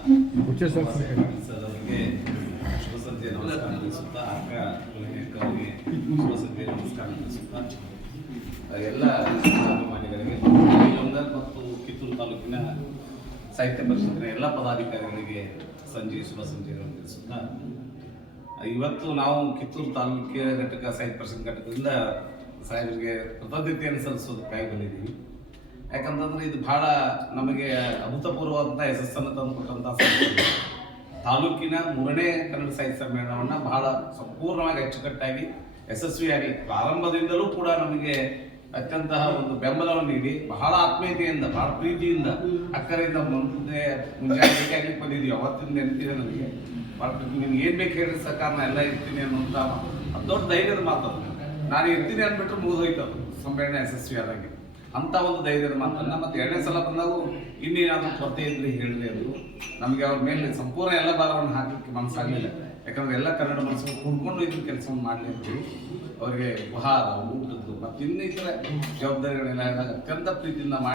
Sir ಅವರಿಗೆ ಶುಭ ಸಂಜೆ ನಮಸ್ಕಾರ ತಿಳಿಸುತ್ತಾ ಅವರಿಗೆ ಶುಭ ಸಂಜೆ ನಮಸ್ಕಾರ ತಿಳಿಸುತ್ತಾ ಎಲ್ಲ ಅಭಿಮಾನಿಗಳಿಗೆ ಲಂಗರ್ ಮತ್ತು ಕಿತ್ತೂರು ತಾಲೂಕಿನ ಸಾಹಿತ್ಯ ಪರಿಷತ್ತಿನ ಎಲ್ಲ ಪದಾಧಿಕಾರಿಗಳಿಗೆ ಶುಭ ಸಂಜೆಗಳನ್ನು ತಿಳಿಸುತ್ತಾ ಇವತ್ತು ನಾವು ಕಿತ್ತೂರು ತಾಲೂಕಿನ ಘಟಕ ಸಾಹಿತ್ಯ ಪರಿಷತ್ ಘಟಕದಿಂದ ಸಾಹೇಬರಿಗೆ ಕೃತಜ್ಞತೆಯನ್ನು ಸಲ್ಲಿಸೋದಕ್ಕಾಗಿ ಬಂದಿದ್ದೀವಿ. ಯಾಕಂತಂದ್ರೆ ಇದು ಬಹಳ ನಮಗೆ ಅಭೂತಪೂರ್ವವಾದಂಥ ಯಶಸ್ಸನ್ನು ತಂದುಕೊಟ್ಟಂಥ ತಾಲೂಕಿನ 3ನೇ ಕನ್ನಡ ಸಾಹಿತ್ಯ ಸಮ್ಮೇಳನವನ್ನು ಬಹಳ ಸಂಪೂರ್ಣವಾಗಿ ಅಚ್ಚುಕಟ್ಟಾಗಿ ಯಶಸ್ವಿಯಾಗಿ ಪ್ರಾರಂಭದಿಂದಲೂ ಕೂಡ ನಮಗೆ ಅತ್ಯಂತ ಒಂದು ಬೆಂಬಲವನ್ನು ನೀಡಿ ಬಹಳ ಆತ್ಮೀಯತೆಯಿಂದ ಬಹಳ ಪ್ರೀತಿಯಿಂದ ಅಕ್ಕರೆಯಿಂದ ಮುಂಜಾನೆ ಬಂದಿದ್ದೀವಿ. ಅವತ್ತಿಂದ ನೆನಪಿದೆ ನನಗೆ ಬಹಳ ನಿಮ್ಗೆ ಏನು ಬೇಕು ಹೇಳಿ ಸರ್ಕಾರ ನಾ ಎಲ್ಲ ಇರ್ತೀನಿ ಅನ್ನೋಂಥ ಅದು ದೊಡ್ಡ ಧೈರ್ಯದ ಮಾತದು. ನಾನು ಇರ್ತೀನಿ ಅಂದ್ಬಿಟ್ರೆ ಮುಗಿದೋಯ್ತು ಅದು ಸಮ್ಮೇಳನ ಯಶಸ್ವಿ ಆದಂಗೆ ಅಂಥ ಒಂದು ಧೈರ್ಯದ ಮಾತನ್ನು. ಮತ್ತು 2ನೇ ಸಲ ಬಂದಾಗ ಇನ್ನೇನಾದರೂ ಕೊರತೆ ಇದ್ರಿ ಹೇಳಿರಿ ಅದು ನಮಗೆ ಅವ್ರ ಮೇಲೆ ಸಂಪೂರ್ಣ ಎಲ್ಲ ಭಾರವನ್ನು ಹಾಕಲಿಕ್ಕೆ ಮನಸ್ಸಾಗಲಿಲ್ಲ. ಯಾಕಂದರೆ ಎಲ್ಲ ಕನ್ನಡ ಮನಸ್ಸು ಕುಡ್ಕೊಂಡು ಇದನ್ನ ಕೆಲಸವನ್ನು ಮಾಡಲಿರ್ತೀವಿ. ಅವರಿಗೆ ಉಪಹಾರ ಊಟದ್ದು ಮತ್ತು ಇನ್ನಿತರ ಜವಾಬ್ದಾರಿಗಳೆಲ್ಲ ಅತ್ಯಂತ ಪ್ರೀತಿಯಿಂದ ಮಾಡಿ